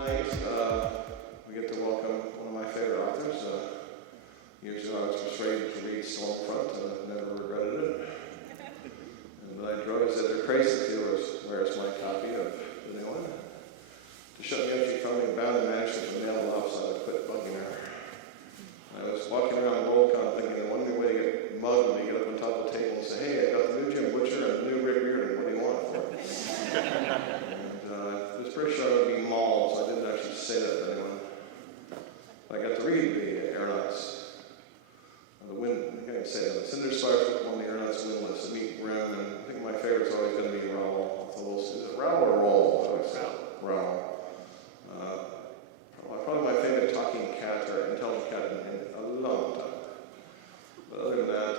tonight. We get to welcome one of my favorite authors. Usually I was persuaded to read Stormfront, and I've never regretted it. And I wrote it said, they're crazy feelers. Where's my copy of the new one? To shut me up, she found me bound and managed to nail it off, so I would quit bugging her. I was walking around Worldcon thinking the one good way to get mugged would be get up on top of the table and say, hey, I got the new Jim Butcher and the new Rick Riordan. What do you want for it? It was pretty sure it would be mauled, so I didn't actually say that to anyone. I got to read the Aeronauts. I can't even say that. The Cinder Spires book one, the Aeronauts Windlass, the Meat Grim, and I think my favorite's always going to be Raoul. Is it Raoul or Roll? Raoul. Probably my favorite talking cat or intelligent cat in a long time. But other than that,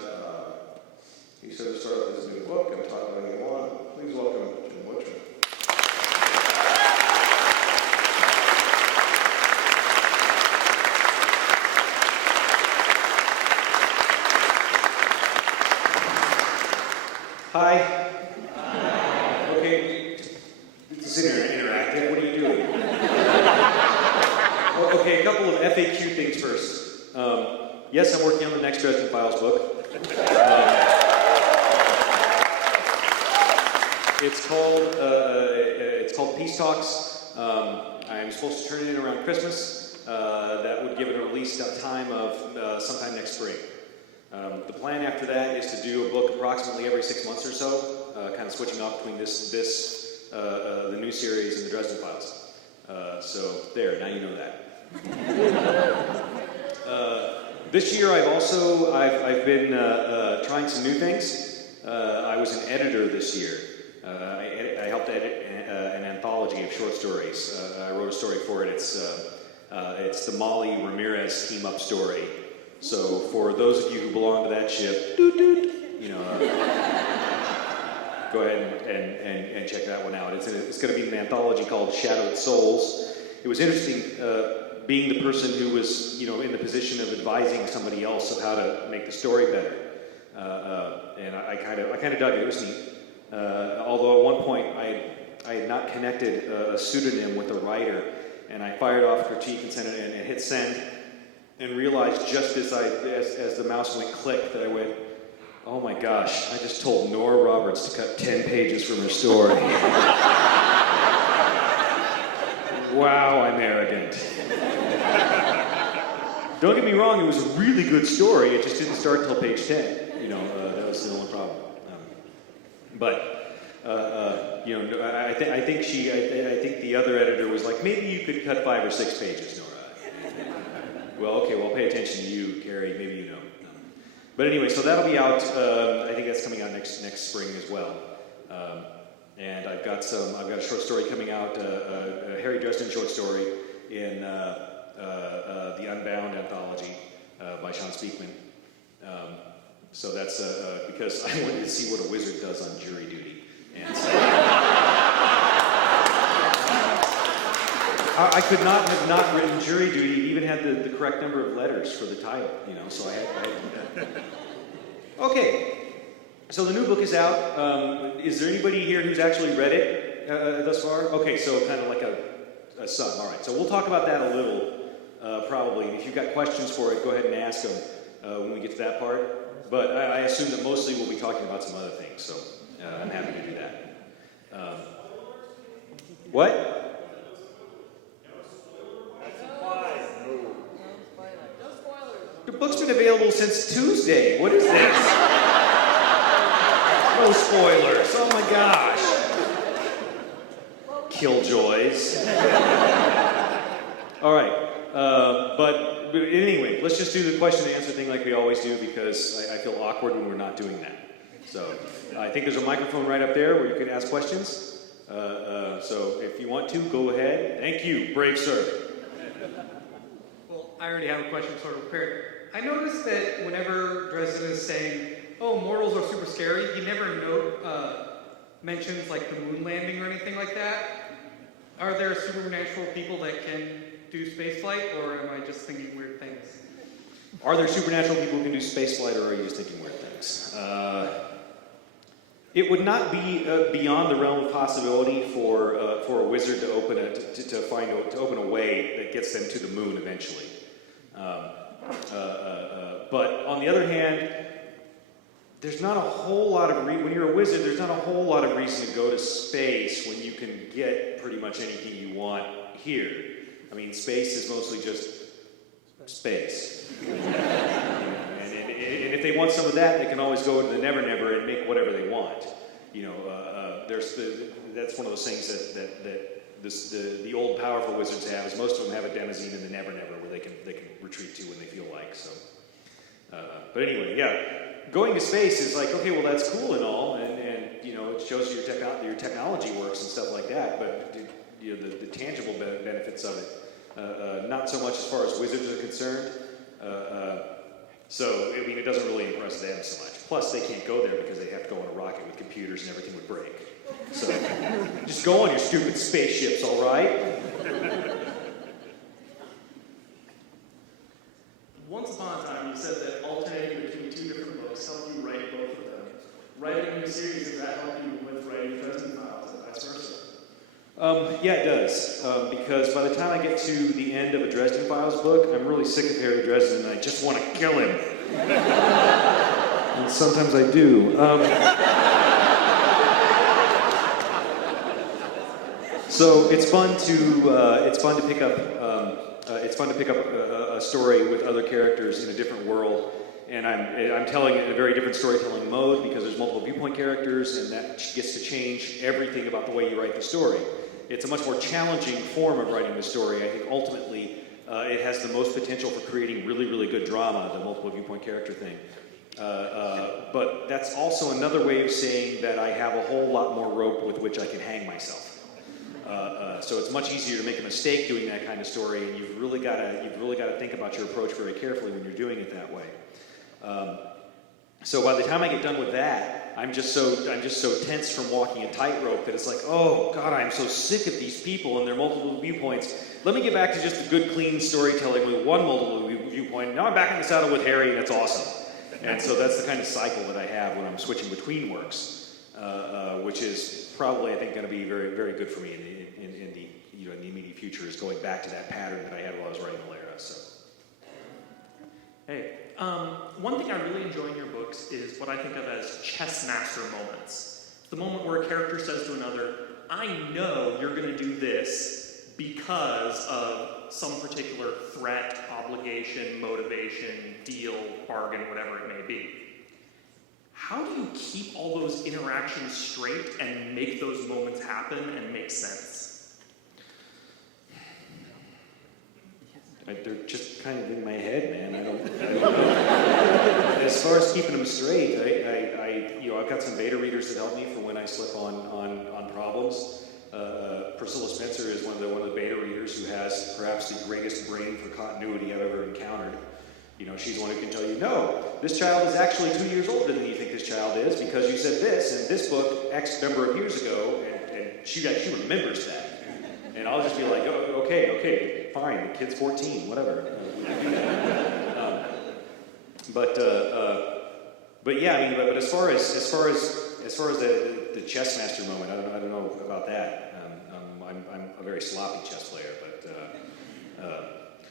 he said to start with his new book and talk about what you want. Please welcome Jim Butcher. Hi. Okay, this is interactive. What are you doing? Okay, a couple of FAQ things first. Yes, I'm working on the next Dresden Files book. It's called Peace Talks. I'm supposed to turn it in around Christmas. That would give it a release time of sometime next spring. The plan after that is to do a book approximately every 6 months or so, kind of switching off between the new series and the Dresden Files. So there, now you know that. This year I've been trying some new things. I was an editor this year. I helped edit an anthology of short stories. I wrote a story for it. It's the Molly Ramirez team-up story. So for those of you who belong to that ship, go ahead and check that one out. It's going to be an anthology called Shadowed Souls. It was interesting being the person who was in the position of advising somebody else of how to make the story better, and I kind of dug it. It was neat. Although at one point I had not connected a pseudonym with a writer, and I fired off a critique and sent it in and hit send. And realized just as the mouse went click that I went, oh my gosh, I just told Nora Roberts to cut 10 pages from her story. Wow, I'm arrogant. Don't get me wrong, it was a really good story, it just didn't start till page 10. That was the only problem. I think the other editor was like, maybe you could cut 5 or 6 pages, Nora. Well, okay, well, pay attention to you, Carrie, maybe you know. But anyway, so that'll be out, I think that's coming out next spring as well. And I've got a short story coming out, a Harry Dresden short story in the Unbound anthology by Sean Speakman. So that's because I wanted to see what a wizard does on jury duty. And so I could not have not written jury duty, even had the correct number of letters for the title, so I had to do that. Okay, so the new book is out. Is there anybody here who's actually read it thus far? Okay, so kind of like a sub. All right, so we'll talk about that a little, probably. If you've got questions for it, go ahead and ask them when we get to that part. But I assume that mostly we'll be talking about some other things, so I'm happy to do that. What? The book's been available since Tuesday. What is this? No spoilers. Oh my gosh. Killjoys. All right. But anyway, let's just do the question and answer thing like we always do because I feel awkward when we're not doing that. So I think there's a microphone right up there where you can ask questions. So if you want to, go ahead. Thank you, brave sir. Well, I already have a question sort of prepared. I noticed that whenever Dresden is saying, oh, mortals are super scary, he never mentions like the moon landing or anything like that. Are there supernatural people that can do spaceflight, or am I just thinking weird things? Are there supernatural people who can do spaceflight, or are you just thinking weird things? It would not be beyond the realm of possibility for a wizard to open open a way that gets them to the moon eventually. But on the other hand, there's not a whole lot of when you're a wizard, there's not a whole lot of reason to go to space when you can get pretty much anything you want here. I mean, space is mostly just space. And if they want some of that, they can always go to the Never Never and make whatever they want. You know, that's one of those things that the old powerful wizards have. Is most of them have a denizen in the Never Never where they can retreat to when they feel like. So, but anyway, yeah, going to space is like, okay, well that's cool and all, and you know it shows you your technology works and stuff like that. But you know the tangible benefits of it, not so much as far as wizards are concerned. So, I mean, it doesn't really impress them so much. Plus, they can't go there because they have to go on a rocket with computers and everything would break. So, just go on your stupid spaceships, all right? Once upon a time, you said that alternating between two different books helped you write both of them. Writing a new series, does that help you with writing Dresden Files and vice versa? Yeah, it does. Because by the time I get to the end of a Dresden Files book, I'm really sick of Harry Dresden and I just want to kill him. And sometimes I do. So it's fun to pick up a story with other characters in a different world. And I'm telling it in a very different storytelling mode because there's multiple viewpoint characters, and that gets to change everything about the way you write the story. It's a much more challenging form of writing the story. I think ultimately it has the most potential for creating really, really good drama, the multiple viewpoint character thing. But that's also another way of saying that I have a whole lot more rope with which I can hang myself. So it's much easier to make a mistake doing that kind of story, and you've really got to think about your approach very carefully when you're doing it that way. So by the time I get done with that, I'm just so tense from walking a tightrope that it's like, oh God, I'm so sick of these people and their multiple viewpoints. Let me get back to just a good, clean storytelling with one multiple viewpoint. Now I'm back in the saddle with Harry, and that's awesome. And so that's the kind of cycle that I have when I'm switching between works, which is probably, I think, going to be very, very good for me in the immediate future. Is going back to that pattern that I had while I was writing Alara. So. Hey, one thing I really enjoy in your books is what I think of as chess master moments. The moment where a character says to another, I know you're going to do this because of some particular threat, obligation, motivation, deal, bargain, whatever it may be. How do you keep all those interactions straight and make those moments happen and make sense? They're just kind of in my head, man. I don't know. As far as keeping them straight, I've got some beta readers that help me for when I slip on problems. Priscilla Spencer is one of the beta readers who has perhaps the greatest brain for continuity I've ever encountered. You know, she's the one who can tell you, no, this child is actually 2 years older than you think this child is because you said this in this book X number of years ago, and she remembers that. And I'll just be like, oh, okay, fine, the kid's 14, whatever. But yeah, I mean, but as far as the chess master moment, I don't know about that. I'm a very sloppy chess player, but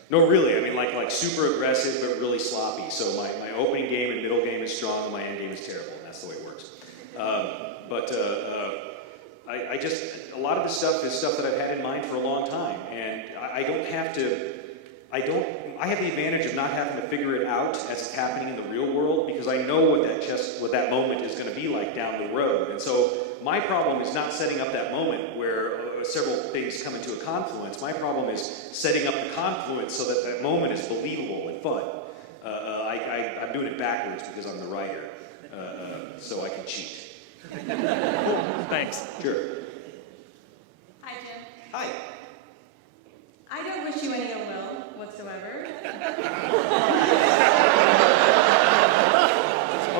no, really, I mean, like super aggressive, but really sloppy. So my opening game and middle game is strong, and my end game is terrible, and that's the way it works. I just, a lot of this stuff is stuff that I've had in mind for a long time, and I have the advantage of not having to figure it out as it's happening in the real world, because I know what that moment is going to be like down the road. And so my problem is not setting up that moment where several things come into a confluence. My problem is setting up the confluence so that that moment is believable and fun. I'm doing it backwards because I'm the writer, so I can cheat. Thanks. Sure. Hi, Jim. Hi. I don't wish you any ill will whatsoever.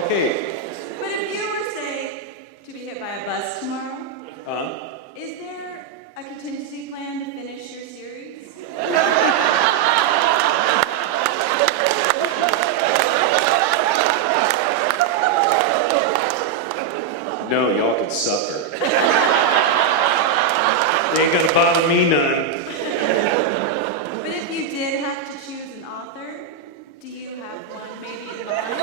Okay. But if you were, say, to be hit by a bus tomorrow, is there a contingency plan to finish your series? No, me none. But if you did have to choose an author, do you have one maybe in mind?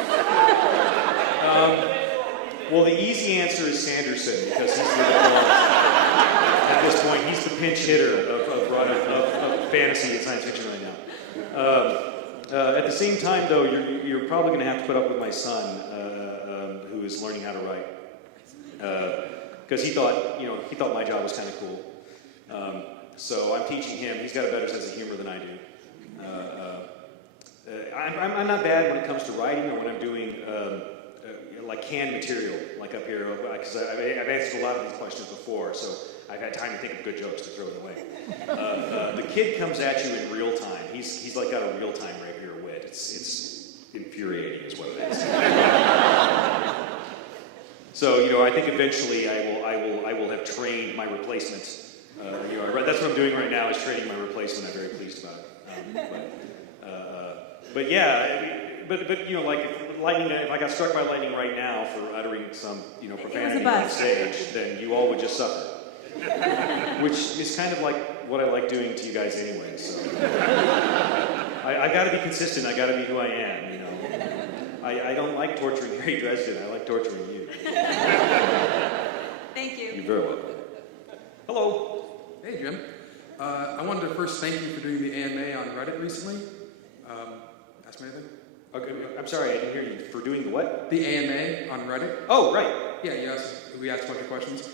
Well, the easy answer is Sanderson, because he's at this point, he's the pinch hitter of fantasy and science fiction right now. At the same time, though, you're probably going to have to put up with my son, who is learning how to write, because he thought my job was kind of cool. So I'm teaching him. He's got a better sense of humor than I do. I'm not bad when it comes to writing or when I'm doing like canned material, like up here, because I've answered a lot of these questions before, so I've had time to think of good jokes to throw it away. The kid comes at you in real time. He's like got a real time regular wit. It's infuriating, is what it is. So I think eventually I will have trained my replacement. That's what I'm doing right now, is training my replacement. I'm very pleased about it. But like if I got struck by lightning right now for uttering some profanity on stage, then you all would just suffer. Which is kind of like what I like doing to you guys anyway. So I got to be consistent. I got to be who I am. I don't like torturing Harry Dresden. I like torturing you. Thank you. You're very welcome. Hello. Hey, Jim. I wanted to first thank you for doing the AMA on Reddit recently. Ask me anything? Okay, I'm sorry, I didn't hear you. For doing the what? The AMA on Reddit. Oh, right. Yeah, we asked a bunch of questions.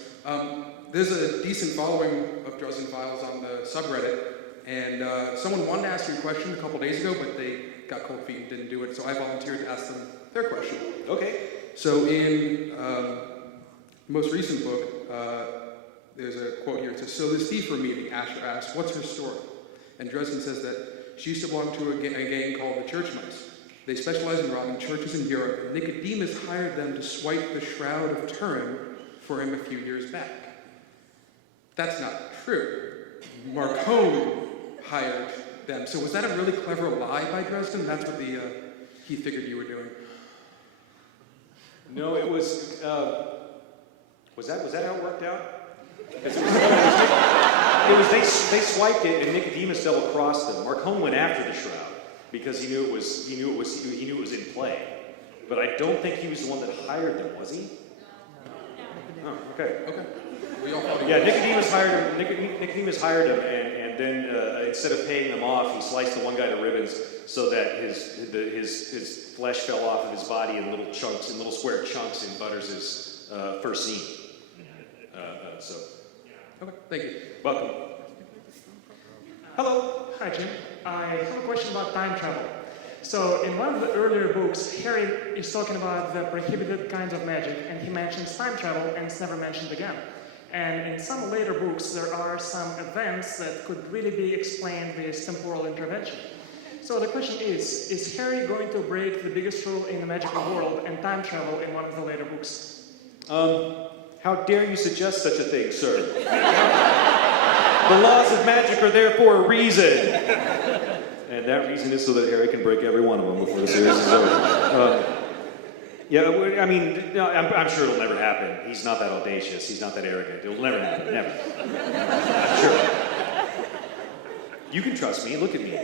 There's a decent following of Dresden Files on the subreddit, and someone wanted to ask you a question a couple days ago, but they got cold feet and didn't do it, so I volunteered to ask them their question. Okay. So in the most recent book, there's a quote here. It says, "So this thief we're meeting, Asher asks, what's her story?" And Dresden says that she used to belong to a gang called the Church Mice. They specialize in robbing churches in Europe, and Nicodemus hired them to swipe the Shroud of Turin for him a few years back. That's not true. Marcone hired them. So was that a really clever lie by Dresden? That's what he figured you were doing. No, it was. Was that how it worked out? They swiped it, and Nicodemus double-crossed them. Marcone went after the shroud because he knew it was in play. But I don't think he was the one that hired them, was he? No. Oh, okay. Okay. We all thought Yeah, Nicodemus hired him, and then instead of paying them off, he sliced the one guy to ribbons so that his flesh fell off of his body in little chunks, in little square chunks in Butters' first scene. Okay, thank you. Welcome. Hello. Hi, Jim. I have a question about time travel. So, in one of the earlier books, Harry is talking about the prohibited kinds of magic, and he mentions time travel, and it's never mentioned again. And in some later books, there are some events that could really be explained with temporal intervention. So the question is Harry going to break the biggest rule in the magical world and time travel in one of the later books? How dare you suggest such a thing, sir? The laws of magic are there for a reason. And that reason is so that Harry can break every one of them before the series is over. I mean, no, I'm sure it'll never happen. He's not that audacious. He's not that arrogant. It'll never happen. Never. Sure. You can trust me. Look at me.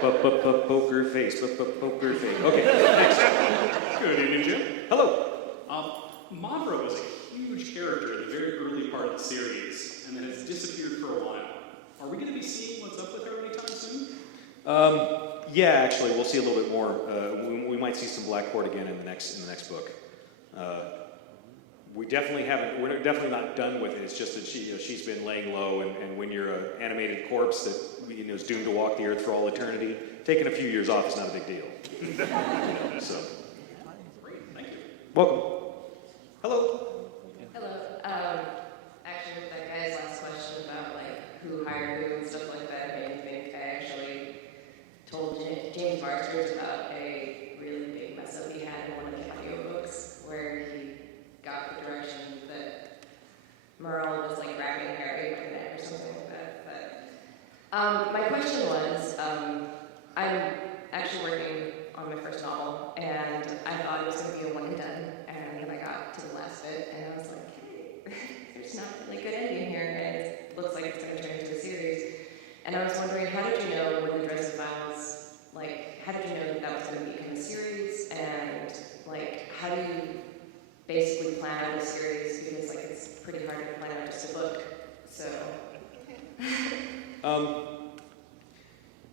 Poker face. Poker face. Okay, next. Good evening, Jim. Hello. Mavra was a huge character in the very early part of the series, and then has disappeared for a while. Are we going to be seeing what's up with her anytime soon? Yeah, actually, we'll see a little bit more. We might see some Blackport again in the next book. We're definitely not done with it. It's just that she's been laying low, and when you're an animated corpse that is doomed to walk the earth for all eternity, taking a few years off is not a big deal. So, Great, thank you. welcome. Hello. Hello. Actually, with that guy's last question about who hired who and stuff like that made me think I actually told James Marsters about a really big mess up he had in one of the audiobooks where he got the direction that Merle was grabbing Harry by the neck or something like that. But my question was, I'm actually working on my first novel, and I thought it was going to be a one and done, and then I got to the last bit, and I was like, hey, there's not really good ending here, and it looks So,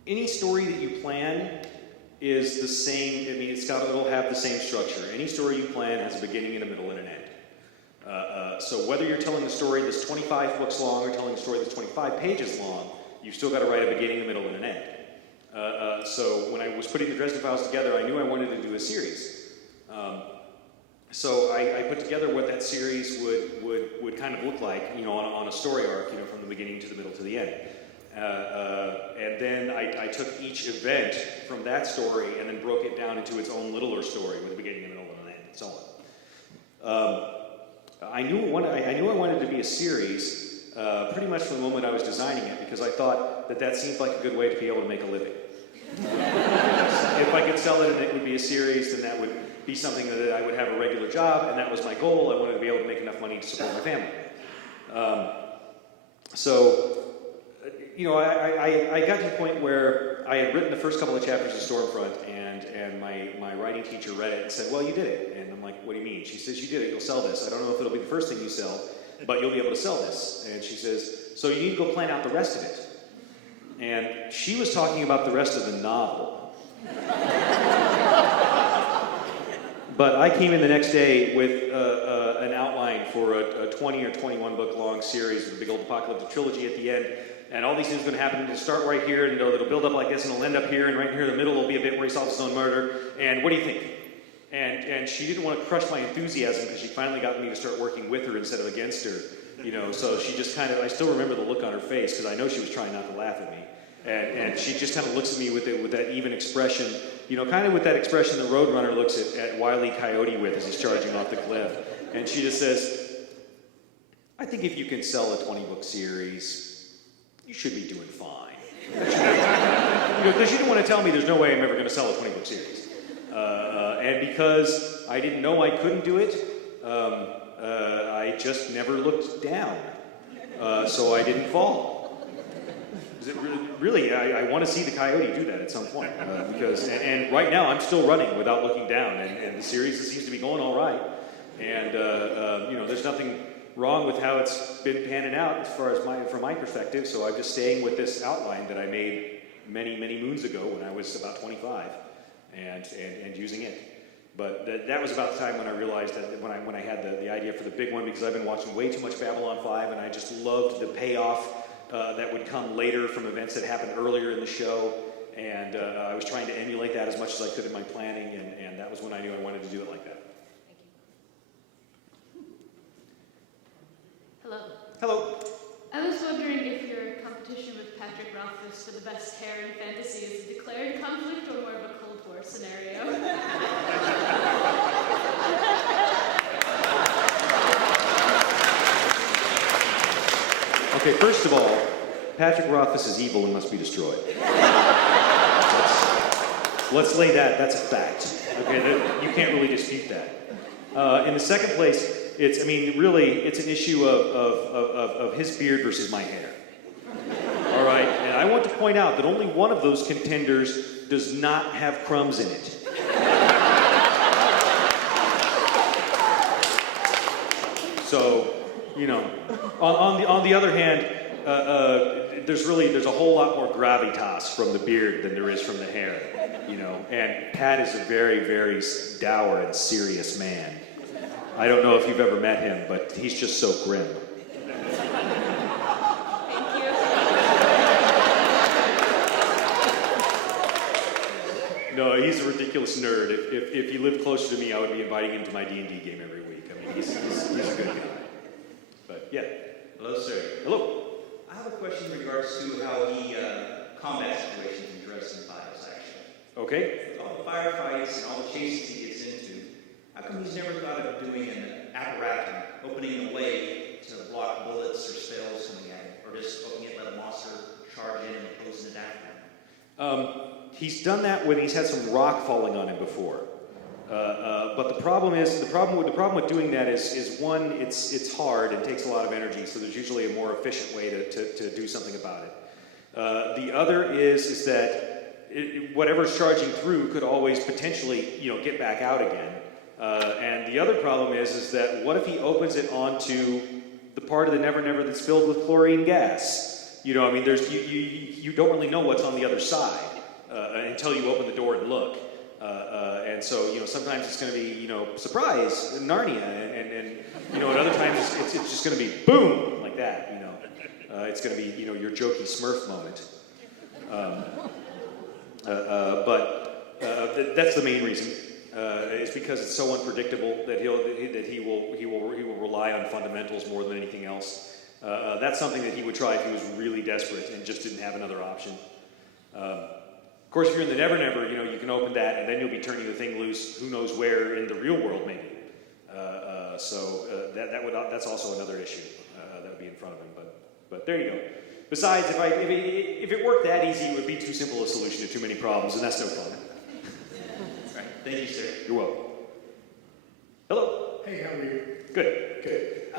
Any story that you plan is the same. I mean, it'll have the same structure. Any story you plan has a beginning and a middle and an end. So whether you're telling a story that's 25 books long or telling a story that's 25 pages long, you've still got to write a beginning, a middle, and an end. So when I was putting the Dresden Files together, I knew I wanted to do a series. So I put together what that series would kind of look like, on a story arc, from the beginning to the middle to the end. And then I took each event from that story and then broke it down into its own littler story with a beginning, a middle, and an end, and so on. I knew I wanted it to be a series pretty much from the moment I was designing it, because I thought that seemed like a good way to be able to make a living. If I could sell it and it would be a series, then that would be something that I would have a regular job, and that was my goal. I wanted to be able to make enough money to support my family. I got to the point where I had written the first couple of chapters of Stormfront, and my writing teacher read it and said, "Well, you did it." And I'm like, "What do you mean?" She says, "You did it. You'll sell this. I don't know if it'll be the first thing you sell, but you'll be able to sell this." And she says, "So you need to go plan out the rest of it." And she was talking about the rest of the novel. But I came in the next day with an outline for a 20 or 21 book long series with a big old apocalyptic trilogy at the end. And all these things are going to happen. It'll start right here, and it'll build up like this, and it'll end up here, and right here in the middle will be a bit where he solves his own murder. And what do you think? And she didn't want to crush my enthusiasm, because she finally got me to start working with her instead of against her. So she just kind of, I still remember the look on her face, because I know she was trying not to laugh at me. And she just kind of looks at me with that even expression, kind of with that expression the Roadrunner looks at Wile E. Coyote with as he's charging off the cliff. And she just says, "I think if you can sell a 20-book series, you should be doing fine." Because she didn't want to tell me there's no way I'm ever going to sell a 20-book series. And because I didn't know I couldn't do it, I just never looked down. So I didn't fall. Really, I want to see the Coyote do that at some point. And right now I'm still running without looking down, and the series seems to be going all right. And there's nothing wrong with how it's been panning out as far as from my perspective. So I'm just staying with this outline that I made many, many moons ago when I was about 25, and using it. But that was about the time when I realized that when I had the idea for the big one, because I've been watching way too much Babylon 5, and I just loved the payoff that would come later from events that happened earlier in the show. And I was trying to emulate that as much as I could in my planning, and that was when I knew I wanted to do it like that. Hello. Hello. I was wondering if your competition with Patrick Rothfuss for the best hair in fantasy is a declared conflict or more of a Cold War scenario. Okay, first of all, Patrick Rothfuss is evil and must be destroyed. Let's lay that. That's a fact. Okay, you can't really dispute that. In the second place, it's an issue of his beard versus my hair. All right, and I want to point out that only one of those contenders does not have crumbs in it. So, on the other hand, there's a whole lot more gravitas from the beard than there is from the hair, And Pat is a very, very dour and serious man. I don't know if you've ever met him, but he's just so grim. No, he's a ridiculous nerd. If he lived closer to me, I would be inviting him to my D&D game every week. I mean, he's a good guy. But yeah. Hello, sir. Hello. I have a question in regards to how he combat situations in Dresden Files, actually. Okay. With all the firefights and all the chases he gets into, how come he's never thought of doing an apparatum, opening a way to block bullets or spells coming at him, or just opening it, let a monster charge in and closing it after him? He's done that when he's had some rock falling on him before. But the problem with doing that is one, it's hard and takes a lot of energy, so there's usually a more efficient way to do something about it. The other is that whatever's charging through could always potentially, get back out again. And the other problem is that what if he opens it onto the part of the Never Never that's filled with chlorine gas. You know, I mean, there's you don't really know what's on the other side until you open the door and look. And so, you know, sometimes it's going to be, you know, surprise, Narnia, and you know, at other times it's just going to be boom, like that, you know. It's going to be, you know, your jokey Smurf moment. But that's the main reason. Is because it's so unpredictable that he will rely on fundamentals more than anything else. That's something that he would try if he was really desperate and just didn't have another option. Of course, if you're in the Never Never, you know, you can open that and then you'll be turning the thing loose who knows where in the real world maybe. That's also another issue that would be in front of him. But there you go. Besides, if it worked that easy, it would be too simple a solution to too many problems, and that's no fun. Right. Thank you, sir. You're welcome. Hello. Hey, how are you? Good. Good.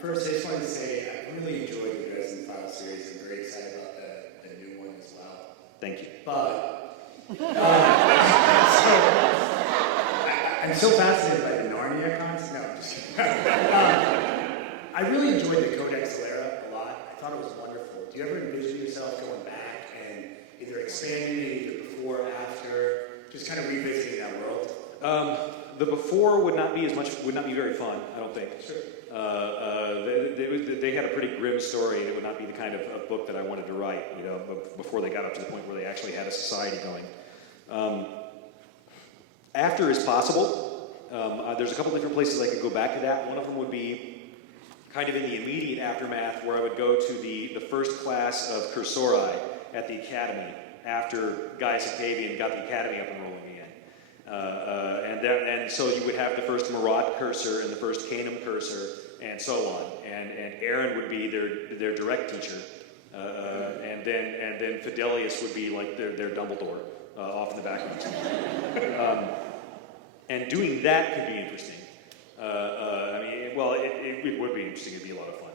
First, I just wanted to say I really enjoyed the Dresden File series. I'm very excited about the new one as well. Thank you. But I'm so fascinated by the Narnia concept. No, I'm just kidding. I really enjoyed the Codex Alera a lot. I thought it was wonderful. Do you ever envision yourself going back and either expanding it, either before or after, just kind of revisiting that world? The before would not be very fun, I don't think. Sure. They had a pretty grim story, and it would not be the kind of book that I wanted to write, you know, before they got up to the point where they actually had a society going. After is possible. There's a couple different places I could go back to that. One of them would be kind of in the immediate aftermath, where I would go to the first class of Cursori at the Academy after Gaius Octavian got the Academy up and rolling again. And so you would have the first Marat cursor and the first Canum cursor and so on. And Aaron would be their direct teacher. And then Fidelius would be like their Dumbledore off in the background. And doing that could be interesting. It would be interesting. It'd be a lot of fun.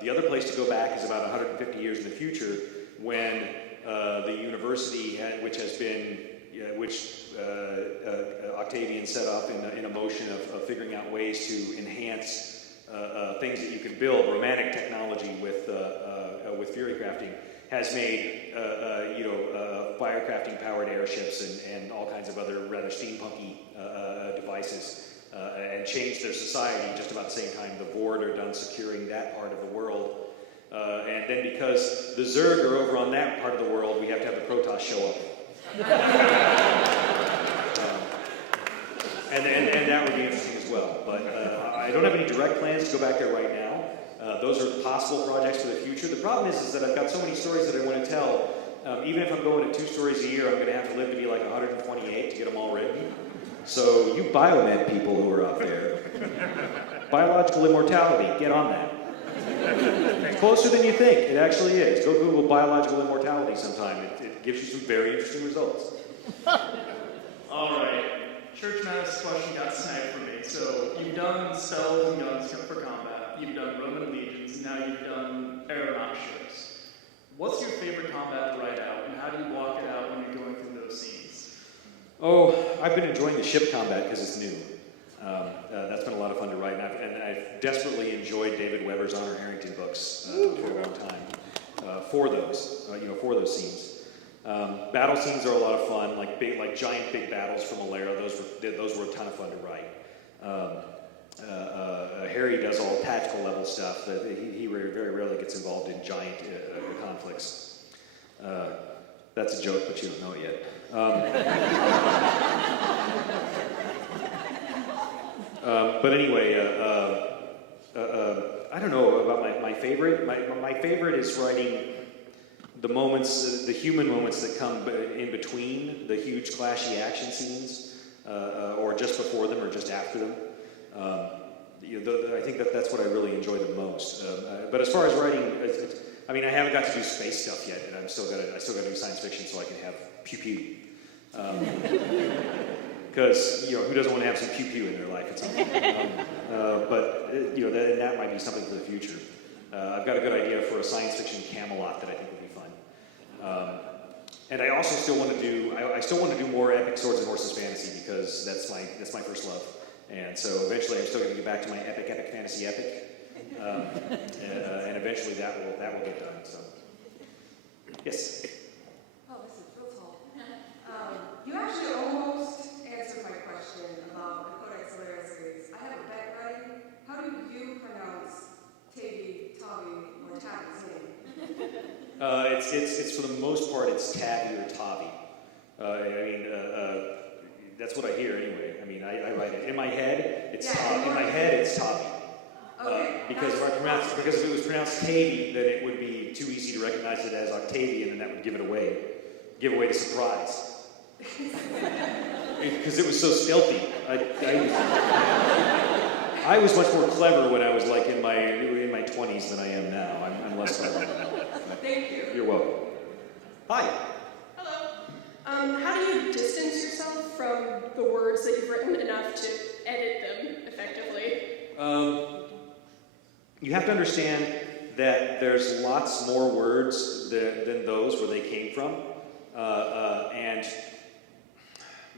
The other place to go back is about 150 years in the future, when the university, which Octavian set up in a motion of figuring out ways to enhance things that you can build, romantic technology with fury crafting, has made firecrafting powered airships and all kinds of other rather steampunky devices, and changed their society just about the same time the Vord are done securing that part of the world. And then because the Zerg are over on that part of the world, we have to have the Protoss show up. And that would be interesting as well. But I don't have any direct plans to go back there right now. Those are possible projects for the future. The problem is that I've got so many stories that I want to tell. Even if I'm going to 2 stories a year, I'm going to have to live to be like 128 to get them all written. So you biomed people who are out there, biological immortality, get on that. It's closer than you think. It actually is. Go Google biological immortality sometime. It gives you some very interesting results. All right. Church Mass question got snagged for me. So you've done spells and guns for combat. You've done Roman legions. And now you've done Aeronaut ships. What's your favorite combat to write out, and how do you walk it out when you're going through those scenes? Oh, I've been enjoying the ship combat because it's new. That's been a lot of fun to write, and I've desperately enjoyed David Weber's Honor Harrington books for a long time. For those scenes. Battle scenes are a lot of fun, like giant big battles from Alera. Those were a ton of fun to write. Harry does all tactical level stuff. He very rarely gets involved in giant conflicts. That's a joke, but you don't know it yet. But anyway, I don't know about my favorite. My favorite is writing the moments, the human moments that come in between the huge clashy action scenes, or just before them, or just after them. I think that's what I really enjoy the most. But as far as writing, I haven't got to do space stuff yet, and I still got to do science fiction so I can have pew pew. Because who doesn't want to have some pew pew in their life at some point? That might be something for the future. I've got a good idea for a science fiction Camelot that I think would be fun. And I also still want to do more epic Swords and Horses fantasy, because that's my first love. And so eventually I'm still going to get back to my epic fantasy epic. And eventually that will get done. So, yes. Oh, this is real tall. You actually almost answered my question about the Codex Alera series. I have a bet ready. How do you pronounce Tavi, or Tavi's name? It's for the most part it's Tavi or Tavi. That's what I hear anyway. I mean, I write it in my head. It's Tavi. In my head, it's Tavi. Okay. Because if it was pronounced Tavi, then it would be too easy to recognize it as Octavian, and that would give away the surprise. Because it was so stealthy. I was much more clever when I was like in my 20s than I am now. I'm less clever. Thank you. You're welcome. Hi. Hello. How do you distance yourself from the words that you've written enough to edit them effectively? You have to understand that there's lots more words than those where they came from. And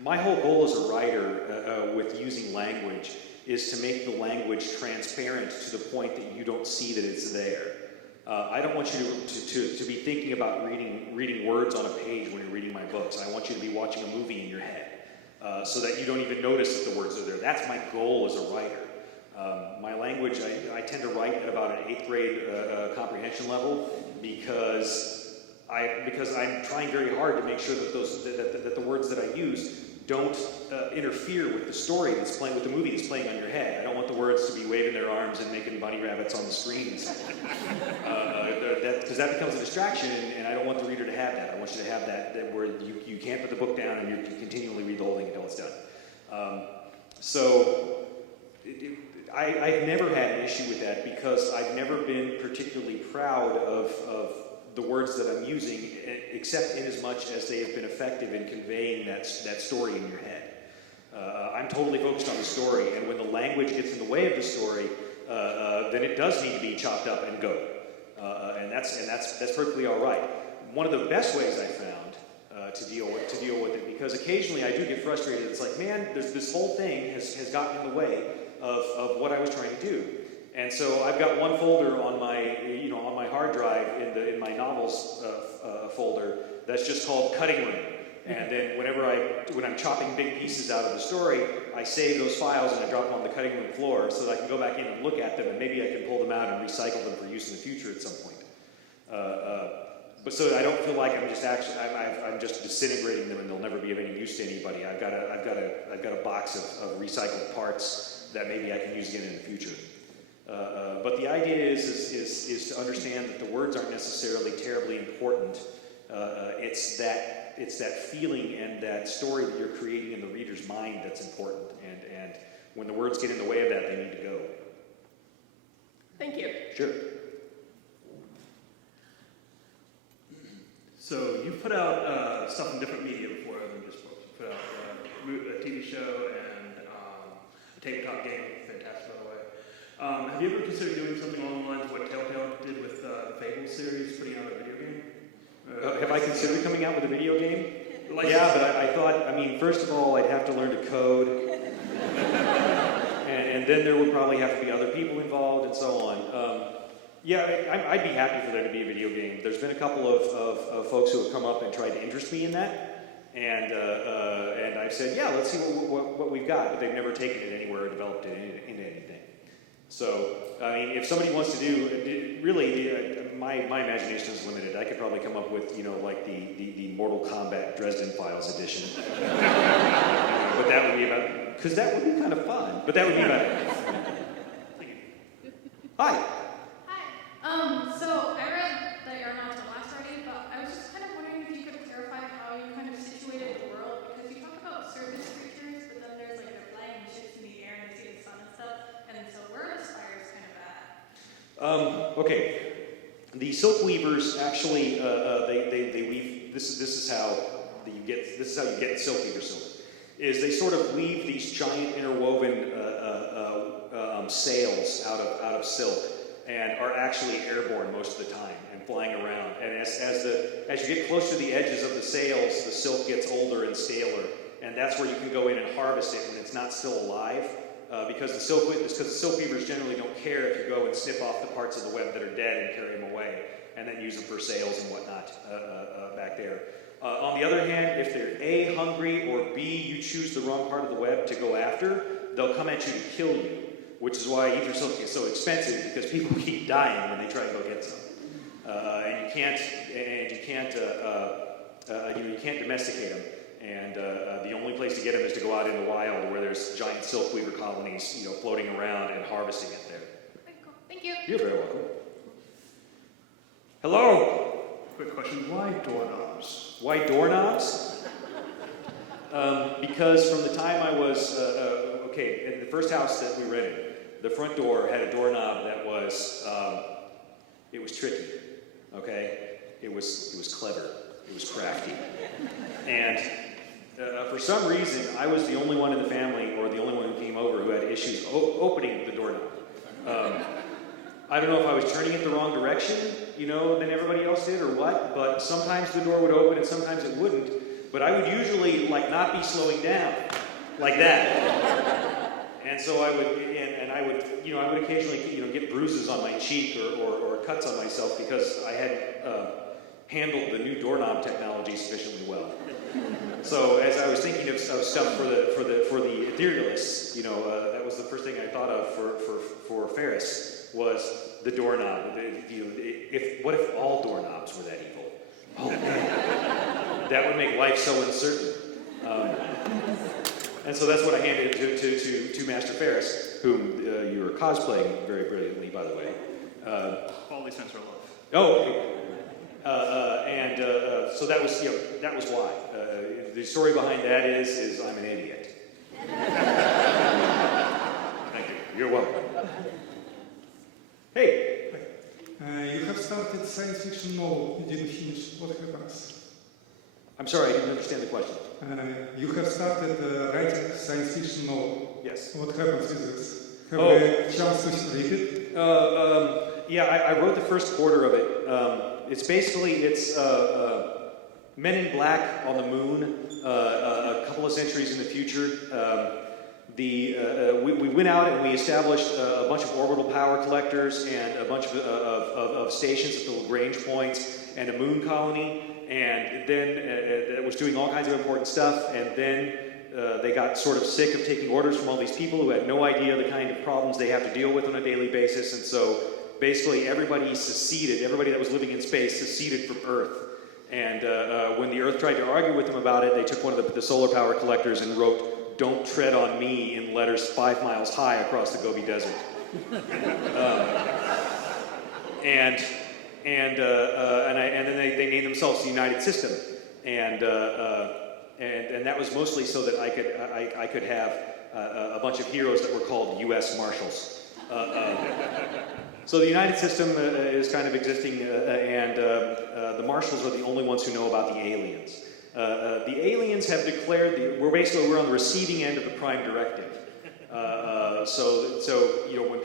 my whole goal as a writer with using language is to make the language transparent to the point that you don't see that it's there. I don't want you to be thinking about reading words on a page when you're reading my books. I want you to be watching a movie in your head so that you don't even notice that the words are there. That's my goal as a writer. My language, I tend to write at about an 8th grade comprehension level because I'm trying very hard to make sure that that the words that I use don't interfere with the story that's playing, with the movie that's playing on your head. I don't want the words to be waving their arms and making bunny rabbits on the screen and stuff. Because that becomes a distraction, and I don't want the reader to have that. I want you to have that where you can't put the book down and you continually read the whole thing until it's done. I've never had an issue with that because I've never been particularly proud of the words that I'm using, except in as much as they have been effective in conveying that story in your head. I'm totally focused on the story, and when the language gets in the way of the story, then it does need to be chopped up and go. And that's perfectly all right. One of the best ways I found to deal with it, because occasionally I do get frustrated. It's like, man, this whole thing has gotten in the way of what I was trying to do. And so I've got one folder on my hard drive in my novels folder that's just called cutting room. And then when I'm chopping big pieces out of the story, I save those files and I drop them on the cutting room floor so that I can go back in and look at them, and maybe I can pull them out and recycle them for use in the future at some point. But so I don't feel like I'm just disintegrating them and they'll never be of any use to anybody. I've got a box of recycled parts that maybe I can use again in the future. But the idea is to understand that the words aren't necessarily terribly important. It's that feeling and that story that you're creating in the reader's mind that's important. And when the words get in the way of that, they need to go. Thank you. Sure. So you've put out stuff in different media before, other than just books. You put out a TV show and a tabletop game, fantastic by the way. Have you ever considered doing something along the lines of what Telltale did with the Fable series, putting out a video game? Have I considered coming out with a video game? Yeah, but I thought, first of all, I'd have to learn to code. and then there would probably have to be other people involved and so on. I'd be happy for there to be a video game. There's been a couple of folks who have come up and tried to interest me in that. And I've said, yeah, let's see what we've got. But they've never taken it anywhere or developed it into anything. So, if somebody wants to do, really, my imagination is limited. I could probably come up with, like the Mortal Kombat Dresden Files edition. But that would be about, because that would be kind of fun. But that would be about it. Hi. So I read the Aeronaut last Friday, but I was just kind of wondering if you could clarify how you kind of situated the world, because you talk about surface creatures, but then there's like they're flying ships in the air and they see the sun and stuff, and so where are the spires kind of at? Okay. The silk weavers actually they weave. This is how you get silk weaver silk. Is they sort of weave these giant interwoven sails out of silk, and are actually airborne most of the time and flying around. And as you get close to the edges of the sails, the silk gets older and staler, and that's where you can go in and harvest it when it's not still alive. because the silk weavers generally don't care if you go and snip off the parts of the web that are dead and carry them away, and then use them for sails and whatnot back there. On the other hand, if they're A, hungry, or B, you choose the wrong part of the web to go after, they'll come at you to kill you, which is why ether silk is so expensive, because people keep dying when they try to go get some. And you can't domesticate them. And the only place to get them is to go out in the wild where there's giant silk weaver colonies, floating around and harvesting it there. Okay, cool. Thank you. You're very welcome. Hello. Quick question, why doorknobs? Why doorknobs? Because from the time I was, in the first house that we rented, the front door had a doorknob that was, it was tricky, okay? It was clever, it was crafty. And for some reason, I was the only one in the family, or the only one who came over, who had issues opening the doorknob. I don't know if I was turning it the wrong direction, than everybody else did or what, but sometimes the door would open and sometimes it wouldn't. But I would usually, not be slowing down, like that. And so I would occasionally, get bruises on my cheek or cuts on myself because I hadn't handled the new doorknob technology sufficiently well. So as I was thinking of stuff for the etherealists, that was the first thing I thought of for Ferris. Was the doorknob. What if all doorknobs were that evil? Oh man, that would make life so uncertain. And so that's what I handed to Master Ferris, whom you were cosplaying very brilliantly, by the way. Quality sensor love. Oh, so that was why. The story behind that is I'm an idiot. Thank you. You're welcome. Hey. You have started science fiction novel you didn't finish. What happens? I'm sorry, I didn't understand the question. You have started writing science fiction novel. Yes. What happens with this? Have a chance to read it? Yeah, I wrote the first quarter of it. It's Men in Black on the moon, a couple of centuries in the future. We went out and we established a bunch of orbital power collectors and a bunch of stations at the Lagrange points and a moon colony, and then it was doing all kinds of important stuff, and then they got sort of sick of taking orders from all these people who had no idea the kind of problems they have to deal with on a daily basis, and so basically everybody seceded, everybody that was living in space seceded from Earth. And when the Earth tried to argue with them about it, they took one of the solar power collectors and wrote, "Don't tread on me" in letters 5 miles high across the Gobi Desert. And then they named themselves the United System. And that was mostly so that I could have a bunch of heroes that were called U.S. Marshals. So the United System is kind of existing, and the Marshals are the only ones who know about the aliens. The aliens have declared we're on the receiving end of the Prime Directive. So when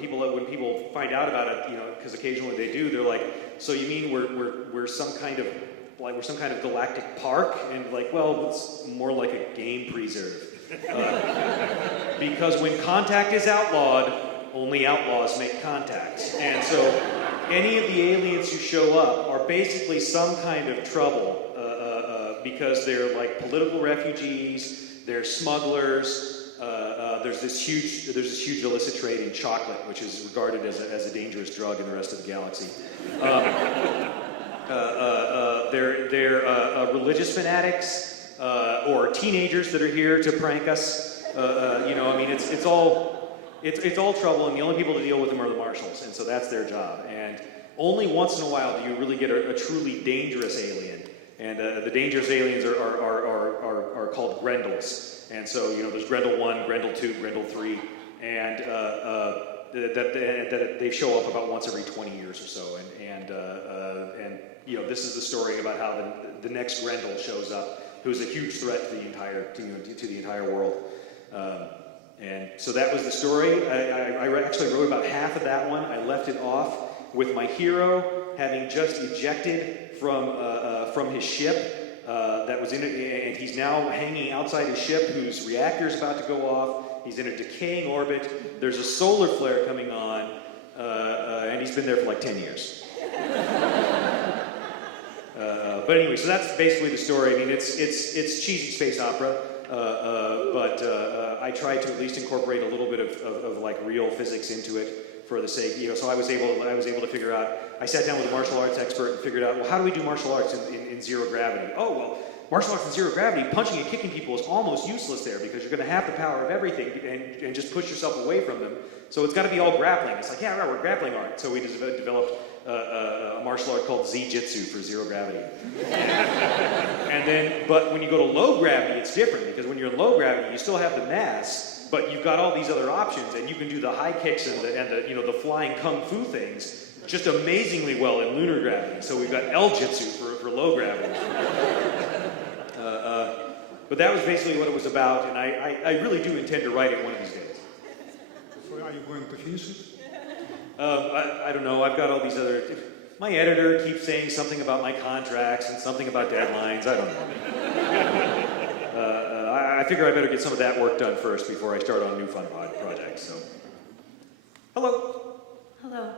people find out about it, because occasionally they do, they're like, "So you mean we're some kind of galactic park?" And well, it's more like a game preserve. Because when contact is outlawed, only outlaws make contact. And so any of the aliens who show up are basically some kind of trouble because they're political refugees, they're smugglers, there's this huge illicit trade in chocolate, which is regarded as a dangerous drug in the rest of the galaxy. They're religious fanatics or teenagers that are here to prank us. It's all trouble, and the only people to deal with them are the Marshals, and so that's their job. And only once in a while do you really get a truly dangerous alien, and the dangerous aliens are called Grendels. And so there's Grendel 1, Grendel 2, Grendel 3, and that they show up about once every 20 years or so. And this is the story about how the next Grendel shows up, who's a huge threat to the entire world. And so that was the story. I actually wrote about half of that one. I left it off with my hero having just ejected from his ship that was in it, and he's now hanging outside his ship, whose reactor's about to go off, He's in a decaying orbit. There's a solar flare coming on, and he's been there for like 10 years. But anyway, so that's basically the story. I mean, it's cheesy space opera, but I tried to at least incorporate a little bit of like real physics into it for the sake, so I was able to figure out. I sat down with a martial arts expert and figured out, well, how do we do martial arts in zero gravity? Oh, well, martial arts in zero gravity, punching and kicking people is almost useless there because you're going to have the power of everything and just push yourself away from them. So it's got to be all grappling. It's like, yeah, right, we're grappling art. So we just developed a martial art called Z-Jitsu for zero gravity. But when you go to low gravity, it's different because when you're in low gravity, you still have the mass, but you've got all these other options, and you can do the high kicks and the flying kung fu things just amazingly well in lunar gravity. So we've got L-Jitsu for low gravity. But that was basically what it was about, and I really do intend to write it one of these days. So are you going to finish it? I don't know. I've got all these other... My editor keeps saying something about my contracts and something about deadlines. I don't know. I figure I better get some of that work done first before I start on new fun projects. So, hello. Hello.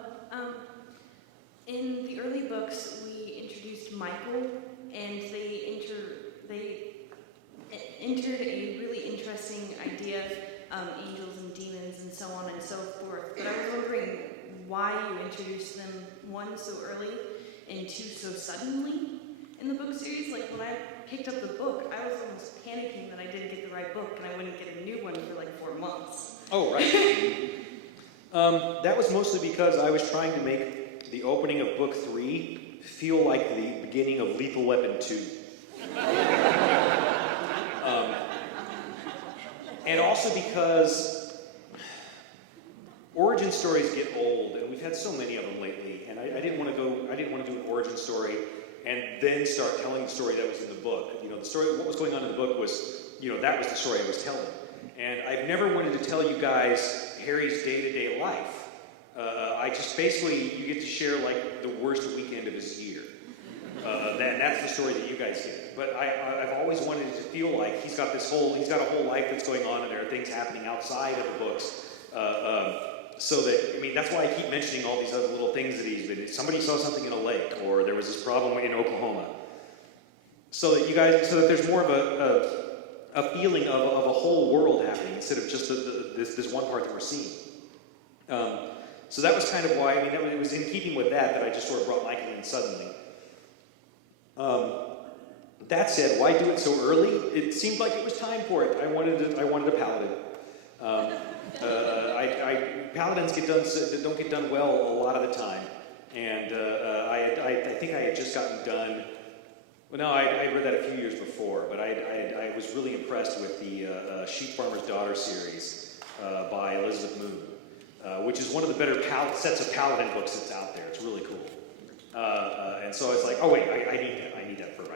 In the early books, we introduced Michael, and they entered a really interesting idea of angels and demons and so on and so forth. But I was wondering why you introduced them, one, so early, and two, so suddenly in the book series. Like, when I picked up the book, I was almost panicking that I didn't get the right book and I wouldn't get a new one for like 4 months. Oh, right. That was mostly because I was trying to make the opening of book 3 feel like the beginning of Lethal Weapon 2. And also because origin stories get old, and we've had so many of them lately, and I didn't want to do an origin story and then start telling the story that was in the book. The story, what was going on in the book was, that was the story I was telling. And I've never wanted to tell you guys Harry's day-to-day life. I just basically, you get to share like the worst weekend of his year. That's the story that you guys get. But I've always wanted it to feel like he's got a whole life that's going on, and there are things happening outside of the books. So that, that's why I keep mentioning all these other little things that he's been. Somebody saw something in a lake, or there was this problem in Oklahoma. So that there's more of a feeling of a whole world happening instead of just this one part that we're seeing. So that was kind of why, it was in keeping with that I just sort of brought Michael in suddenly. That said, why do it so early? It seemed like it was time for it. I wanted a paladin. Paladins don't get done well a lot of the time, and I think I had just gotten done. Well, no, I had read that a few years before, but I was really impressed with the Sheep Farmer's Daughter series by Elizabeth Moon, which is one of the better sets of paladin books that's out there. It's really cool. And so I was like, oh wait, I need that for this.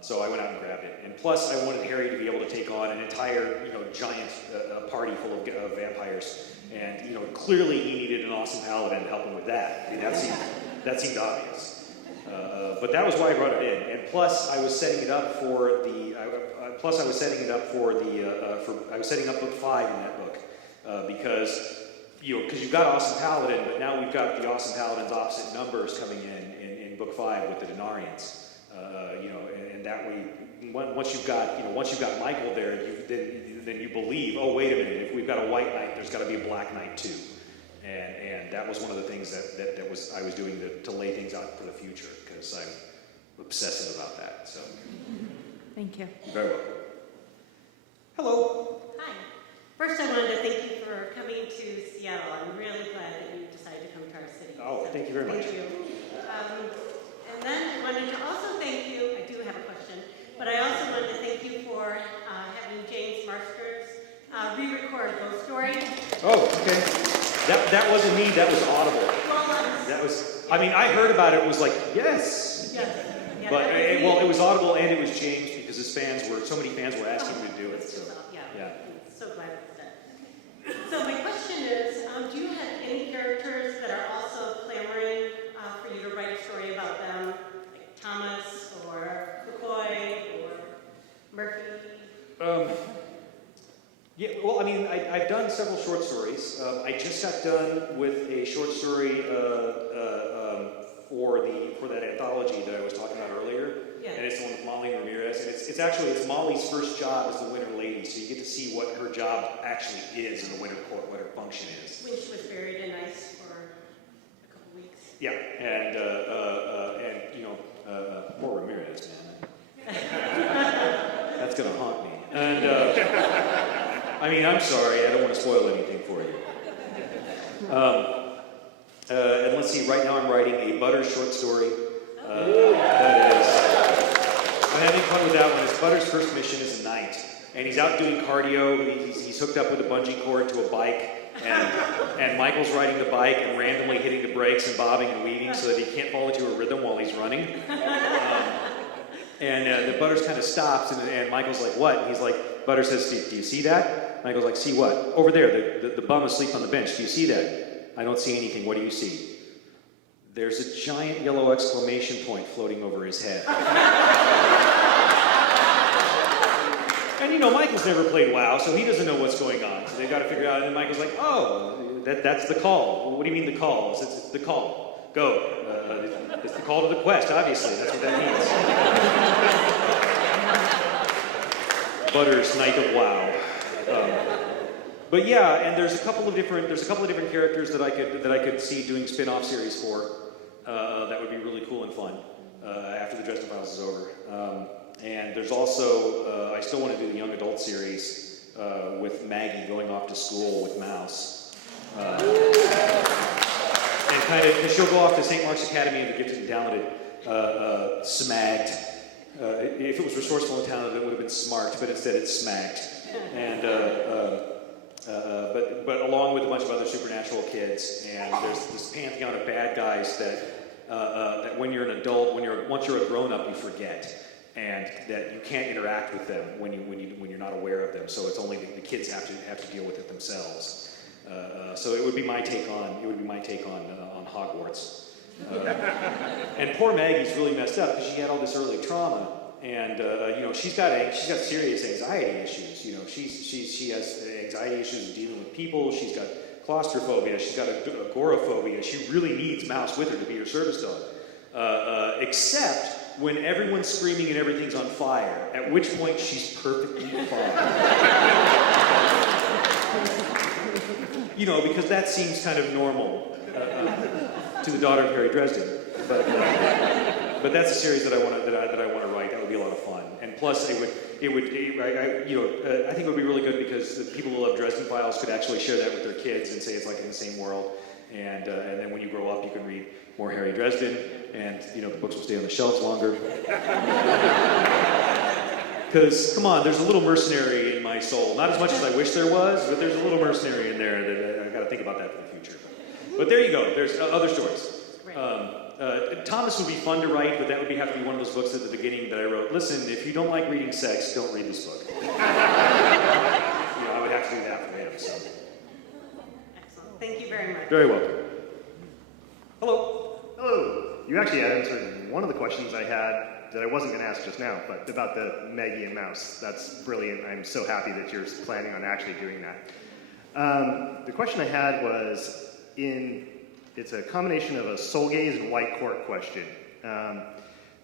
So I went out and grabbed it. And plus, I wanted Harry to be able to take on an entire, giant party full of vampires. And, clearly he needed an awesome paladin to help him with that. That seemed obvious. But that was why I brought it in. And plus, I was setting it up for I was setting up book 5 in that book because you've got Awesome Paladin, but now we've got the Awesome Paladin's opposite numbers coming in book 5 with the Denarians. And that way, once you've got Michael there, then you believe, oh, wait a minute, if we've got a white knight, there's got to be a black knight too. And that was one of the things that I was doing to lay things out for the future, because I'm obsessive about that. So, Thank you. You're very welcome. Hello. Hi. First, I wanted to thank you for coming to Seattle. I'm really glad that you decided to come to our city. Oh, thank you very much. Thank you. And then I wanted to also thank you. I do have a question, but I also wanted to thank you for having James Marsters re-record Ghost Story. Oh, okay. That wasn't me. That was Audible. I heard about it. It was like, yes. Yes. Yeah, But it was Audible and it was James because so many fans were asking me to do it. So. Yeah. I'm so glad it's done. So my question is, do you have any characters that are also clamoring for you to write a story about them, like Thomas or McCoy or Murphy? I mean, I've done several short stories. I just got done with a short story for that anthology that I was talking about earlier. Yeah. And it's the one with Molly Ramirez. And it's Molly's first job as the Winter Lady, so you get to see what her job actually is in the Winter Court, what her function is. When she was buried in ice for a couple weeks. Yeah, and poor Ramirez, man. That's gonna haunt me. And I mean, I'm sorry, I don't want to spoil anything for you. And let's see, right now I'm writing a Butters short story. That is, I'm having fun with that one. It's Butters' first mission is a night, and he's out doing cardio. He's hooked up with a bungee cord to a bike, and Michael's riding the bike and randomly hitting the brakes and bobbing and weaving so that he can't fall into a rhythm while he's running. And the Butters kind of stops, and Michael's like, what? And he's like, Butters says, do you see that? Michael's like, see what? Over there, the bum asleep on the bench. Do you see that? I don't see anything. What do you see? There's a giant yellow exclamation point floating over his head. And Michael's never played WoW, so he doesn't know what's going on. So they've got to figure out, and then Michael's like, oh, that's the call. Well, what do you mean the call? It's the call. Go. It's the call to the quest, obviously. That's what that means. Butters, Knight of WoW. But yeah, and there's a couple of different characters that I could see doing spin-off series for. That would be really cool and fun after the Dresden Files is over. And there's also I still want to do the young adult series with Maggie going off to school with Mouse. And kind of, because she'll go off to St. Mark's Academy of the Gifted and Talented, smagged. If it was resourceful and talented, it would have been smart, but instead it's smagged. And but along with a bunch of other supernatural kids, and there's this pantheon of bad guys that when you're an adult, once you're a grown-up, you forget, and that you can't interact with them when you're not aware of them. So it's only the kids have to deal with it themselves. So it would be my take on Hogwarts. And poor Maggie's really messed up because she had all this early trauma, and she's got serious anxiety issues. She has anxiety issues with dealing with people. She's got claustrophobia. She's got agoraphobia. She really needs Mouse with her to be her service dog, except when everyone's screaming and everything's on fire, at which point she's perfectly fine. Because that seems kind of normal to the daughter of Harry Dresden. But that's a series that I want to write. That would be a lot of fun. And plus, I think it would be really good because the people who love Dresden Files could actually share that with their kids and say it's like in the same world. And then when you grow up, you can read more Harry Dresden, and the books will stay on the shelves longer. Because, come on, there's a little mercenary in my soul. Not as much as I wish there was, but there's a little mercenary in there that I got to think about that for the future. But there you go. There's other stories. Thomas would be fun to write, but that would have to be one of those books at the beginning that I wrote. Listen, if you don't like reading sex, don't read this book. I would have to do that for him. So. Excellent. Thank you very much. Very welcome. Hello. You actually answered one of the questions I had that I wasn't going to ask just now, but about the Maggie and Mouse. That's brilliant. I'm so happy that you're planning on actually doing that. The question I had was it's a combination of a soul gaze and white court question.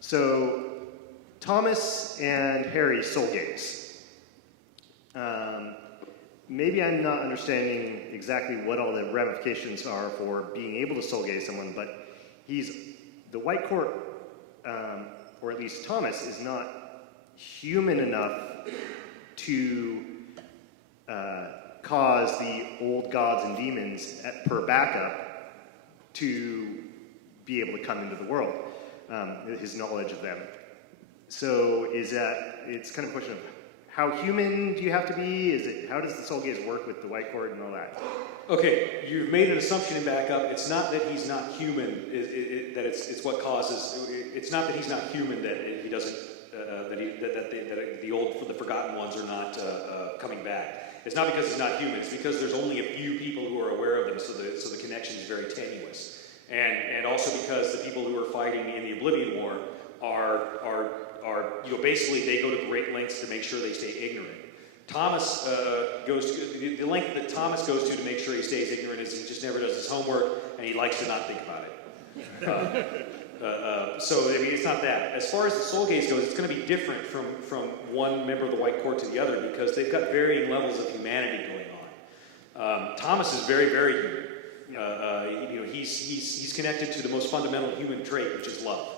So Thomas and Harry soul gaze. Maybe I'm not understanding exactly what all the ramifications are for being able to soul gaze someone, but the white court, or at least Thomas, is not human enough to cause the old gods and demons per backup to be able to come into the world, his knowledge of them. So it's kind of a question of how human do you have to be? How does the soul gaze work with the white court and all that? Okay, you've made an assumption in backup. It's not that he's not human. It's what causes. It's not that he's not human that he doesn't. The forgotten ones are not coming back. It's not because he's not human. It's because there's only a few people who are aware of them, so the connection is very tenuous. And also because the people who are fighting in the Oblivion War are basically they go to great lengths to make sure they stay ignorant, Thomas goes to, the length that Thomas goes to make sure he stays ignorant is he just never does his homework, and he likes to not think about it. So I mean, it's not that. As far as the soul gaze goes, it's going to be different from one member of the White Court to the other because they've got varying levels of humanity going on. Thomas is very, very human. He's connected to the most fundamental human trait, which is love.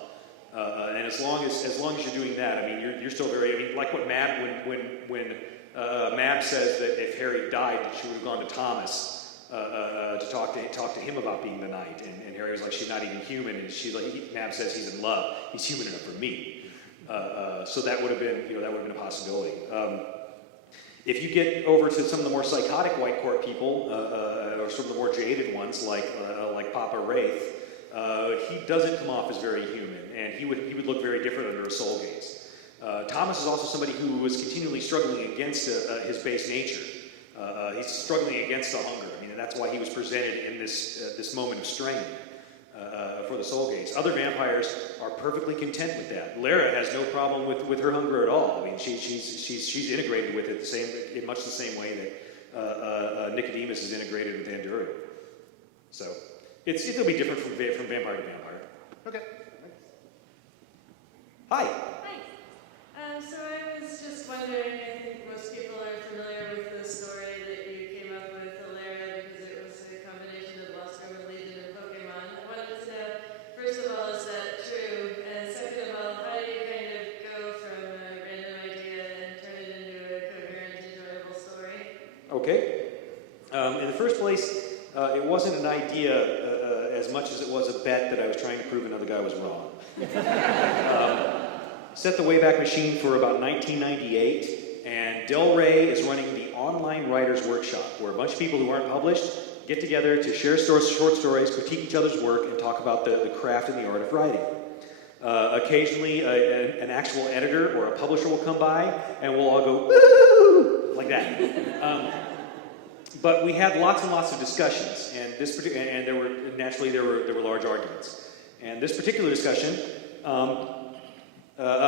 And as long as you're doing that, I mean, you're still very. I mean, like what Mab when Mab says that if Harry died, that she would have gone to Thomas. To talk to him about being the knight, and Harry was like, she's not even human, and she's like, Mab says he's in love, he's human enough for me. So that would have been, that would have been a possibility. If you get over to some of the more psychotic White Court people, or some of the more jaded ones, like Papa Wraith, he doesn't come off as very human, and he would look very different under a soul gaze. Thomas is also somebody who was continually struggling against his base nature. He's struggling against the hunger. I mean, and that's why he was presented in this moment of strength for the soul gaze. Other vampires are perfectly content with that. Lara has no problem with her hunger at all. I mean, she's integrated with it in much the same way that Nicodemus is integrated with Anduriel. So it'll be different from vampire to vampire. Okay. Hi. Hi. So I was just wondering, I think most people are familiar with the story that you came up with, Hilaria, because it was a combination of Lost Roman Legion and Pokemon. I wanted to know, first of all, is that true? And second of all, how do you kind of go from a random idea and turn it into a coherent, enjoyable story? Okay. In the first place, it wasn't an idea as much as it was a bet that I was trying to prove another guy was wrong. Set the Wayback Machine for about 1998, and Del Rey is running the online writers workshop, where a bunch of people who aren't published get together to share short stories, critique each other's work, and talk about the craft and the art of writing. Occasionally, an actual editor or a publisher will come by, and we'll all go, woo, like that. But we had lots and lots of discussions, and there were large arguments. And this particular discussion,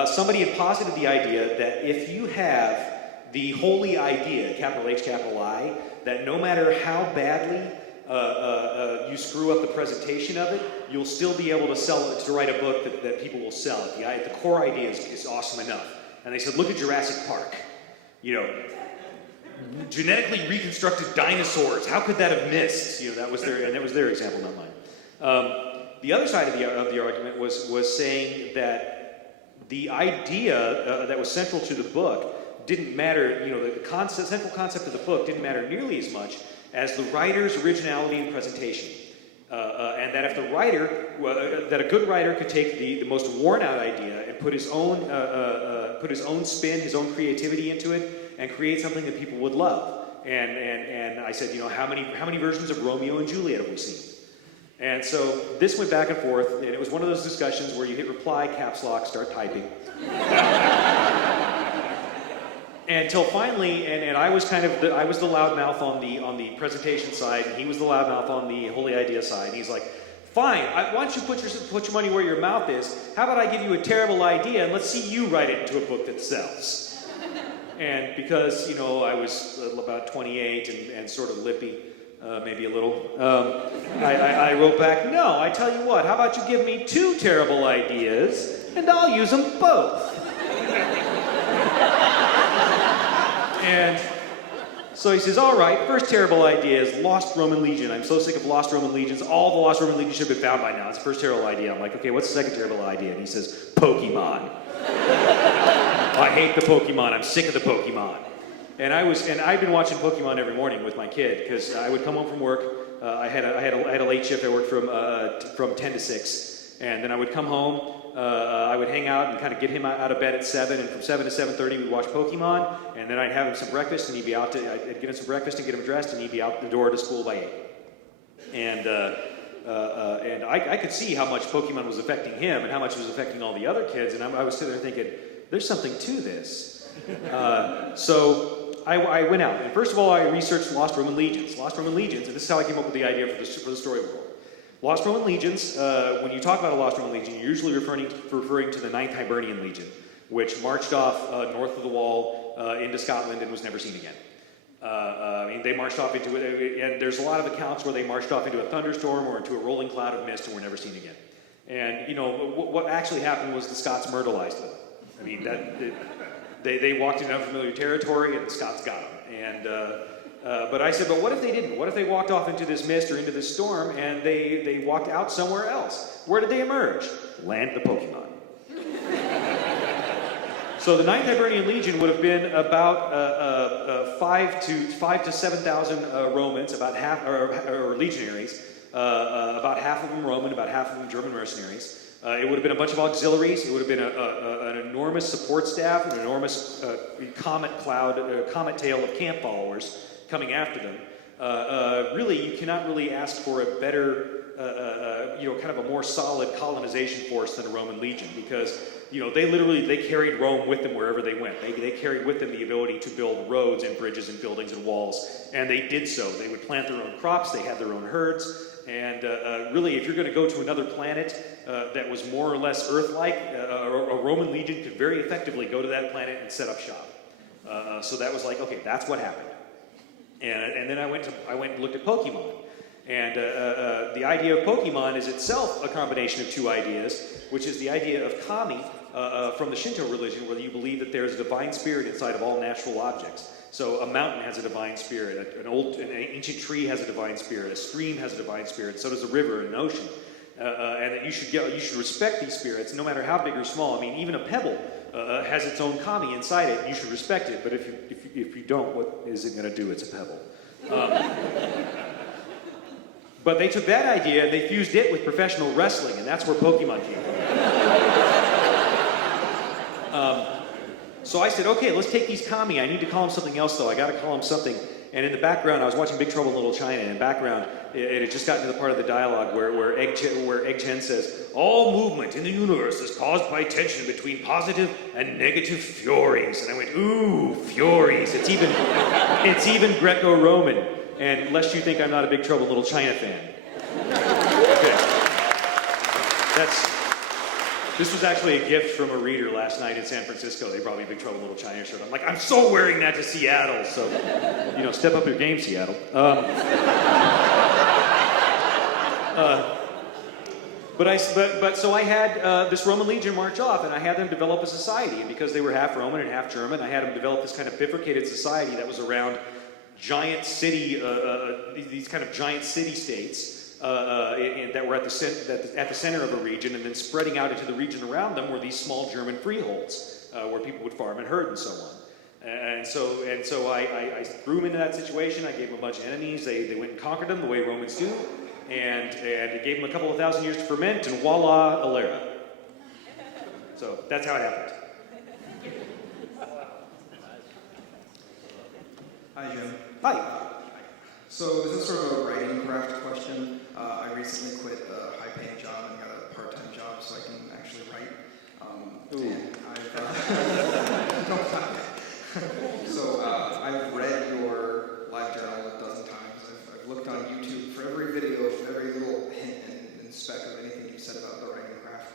somebody had posited the idea that if you have the holy idea, capital H, capital I, that no matter how badly you screw up the presentation of it, you'll still be able to sell it, to write a book that people will sell. The core idea is awesome enough. And they said, look at Jurassic Park. Genetically reconstructed dinosaurs. How could that have missed? That was their example, not mine. The other side of the argument was saying that the idea that was central to the book didn't matter. The central concept of the book didn't matter nearly as much as the writer's originality and presentation. And that if the writer, that a good writer could take the most worn-out idea and put his own spin, his own creativity into it, and create something that people would love. And I said, how many versions of Romeo and Juliet have we seen? And so this went back and forth, and it was one of those discussions where you hit reply, caps lock, start typing. Until finally, and I was I was the loudmouth on the presentation side, and he was the loudmouth on the holy idea side. And he's like, fine, why don't you put your money where your mouth is? How about I give you a terrible idea, and let's see you write it into a book that sells. And because, I was about 28 and sort of lippy, maybe a little, I wrote back, no, I tell you what, how about you give me 2 terrible ideas, and I'll use them both. And so he says, all right, first terrible idea is Lost Roman Legion. I'm so sick of Lost Roman Legions. All the Lost Roman Legions should have been found by now. It's the first terrible idea. I'm like, okay, what's the second terrible idea? And he says, Pokemon. I hate the Pokemon. I'm sick of the Pokemon. And I'd been watching Pokemon every morning with my kid because I would come home from work. I had a late shift. I worked from 10 to 6, and then I would come home. I would hang out and kind of get him out of bed at 7, and from 7 to 7:30 we'd watch Pokemon, and then I'd have him some breakfast, and I'd get him some breakfast and get him dressed, and he'd be out the door to school by 8. And I could see how much Pokemon was affecting him and how much it was affecting all the other kids, and I was sitting there thinking, there's something to this. So I went out, and first of all, I researched Lost Roman Legions. Lost Roman Legions, and this is how I came up with the idea for the story world. Lost Roman Legions, when you talk about a Lost Roman Legion, you're usually referring to the 9th Hibernian Legion, which marched off north of the wall into Scotland and was never seen again. I mean, they marched off into it, and there's a lot of accounts where they marched off into a thunderstorm or into a rolling cloud of mist and were never seen again. And, you know, what actually happened was the Scots myrtleized them. I mean, they walked into unfamiliar territory and the Scots got them. And, but I said, but what if they didn't? What if they walked off into this mist or into this storm and they walked out somewhere else? Where did they emerge? Land of the Pokemon. So the 9th Hibernian Legion would have been about 5,000 to 7,000 Romans, about half, or legionaries, about half of them Roman, about half of them German mercenaries. It would have been a bunch of auxiliaries. It would have been an enormous support staff, an enormous comet tail of camp followers coming after them. Really, you cannot really ask for a better, kind of a more solid colonization force than a Roman legion, because they carried Rome with them wherever they went. They carried with them the ability to build roads and bridges and buildings and walls, and they did so. They would plant their own crops. They had their own herds. And really, if you're going to go to another planet that was more or less Earth-like, a Roman legion could very effectively go to that planet and set up shop. So that was like, okay, that's what happened. And then I went and looked at Pokemon. And the idea of Pokemon is itself a combination of two ideas, which is the idea of kami from the Shinto religion, where you believe that there's a divine spirit inside of all natural objects. So a mountain has a divine spirit, an ancient tree has a divine spirit, a stream has a divine spirit, so does a river and an ocean. And that you should respect these spirits, no matter how big or small. I mean, even a pebble has its own kami inside it. You should respect it, but if you don't, what is it going to do? It's a pebble. But they took that idea and they fused it with professional wrestling, and that's where Pokemon came from. So I said, okay, let's take these kami. I need to call them something else, though. I got to call them something. And in the background, I was watching Big Trouble in Little China, and in the background, it had just gotten to the part of the dialogue where Egg Chen says, all movement in the universe is caused by tension between positive and negative furies. And I went, ooh, furies. It's even Greco-Roman. And lest you think I'm not a Big Trouble in Little China fan. Okay. This was actually a gift from a reader last night in San Francisco. They brought me a Big Trouble in Little China shirt. I'm like, I'm so wearing that to Seattle. So, step up your game, Seattle. So I had this Roman legion march off, and I had them develop a society. And because they were half Roman and half German, I had them develop this kind of bifurcated society that was around giant city, these kind of giant city-states. That were at the center of a region, and then spreading out into the region around them were these small German freeholds where people would farm and herd and so on. And so I threw them into that situation. I gave them a bunch of enemies. They went and conquered them the way Romans do, and it gave them a couple of thousand years to ferment, and voila, Alera. So that's how it happened. Hi, Jim. Hi. So is this sort of a writing craft question? I recently quit a high-paying job and got a part-time job so I can actually write. I've read your live journal a dozen times. I've looked on YouTube for every video, for every little hint and speck of anything you said about the writing craft.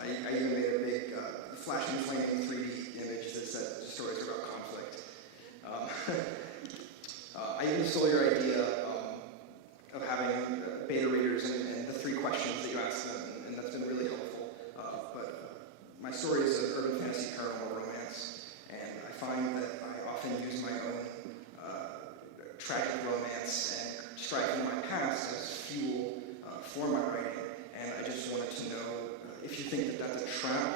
I even made a big flashing, flaming 3D image that said stories about conflict. I even stole your idea of having beta readers and the 3 questions that you asked them, and that's been really helpful. But my story is an urban fantasy paranormal romance, and I find that I often use my own tragic romance and strife from my past as fuel for my writing. And I just wanted to know if you think that that's a trap,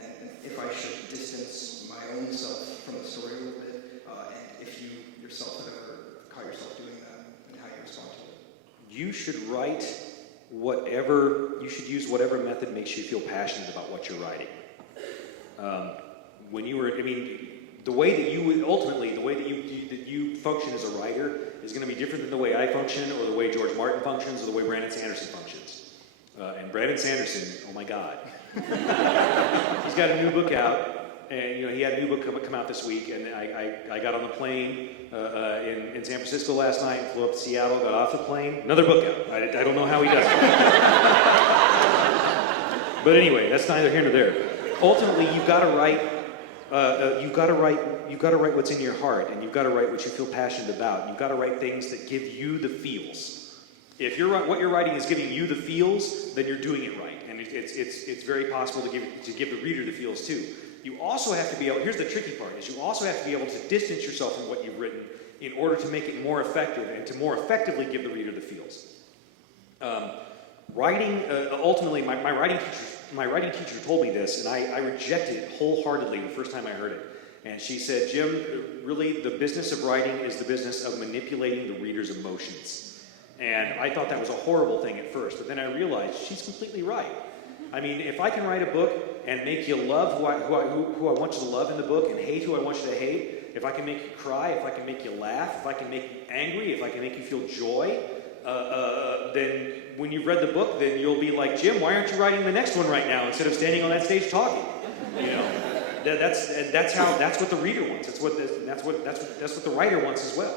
and if I should distance my own self from the story a little bit, and if you yourself have ever caught yourself doing that, and how you respond to it. You should use whatever method makes you feel passionate about what you're writing. The way that you function as a writer is going to be different than the way I function, or the way George Martin functions, or the way Brandon Sanderson functions. And Brandon Sanderson, oh my God. He's got a new book out. And he had a new book come out this week, and I got on the plane in San Francisco last night, flew up to Seattle, got off the plane, another book out. I don't know how he does it. But anyway, that's neither here nor there. ultimately, you've got to write. You've got to write what's in your heart, and you've got to write what you feel passionate about. You've got to write things that give you the feels. If what you're writing is giving you the feels, then you're doing it right, and it's very possible to give the reader the feels too. You also have to be able. Here's the tricky part: is you also have to be able to distance yourself from what you've written in order to make it more effective and to more effectively give the reader the feels. Writing, ultimately, my writing teacher told me this, and I rejected it wholeheartedly the first time I heard it. And she said, Jim, really, the business of writing is the business of manipulating the reader's emotions. And I thought that was a horrible thing at first, but then I realized she's completely right. I mean, if I can write a book and make you love who I want you to love in the book and hate who I want you to hate, if I can make you cry, if I can make you laugh, if I can make you angry, if I can make you feel joy, then when you've read the book, then you'll be like, Jim, why aren't you writing the next one right now instead of standing on that stage talking? You know, that's what the reader wants. That's what the writer wants as well.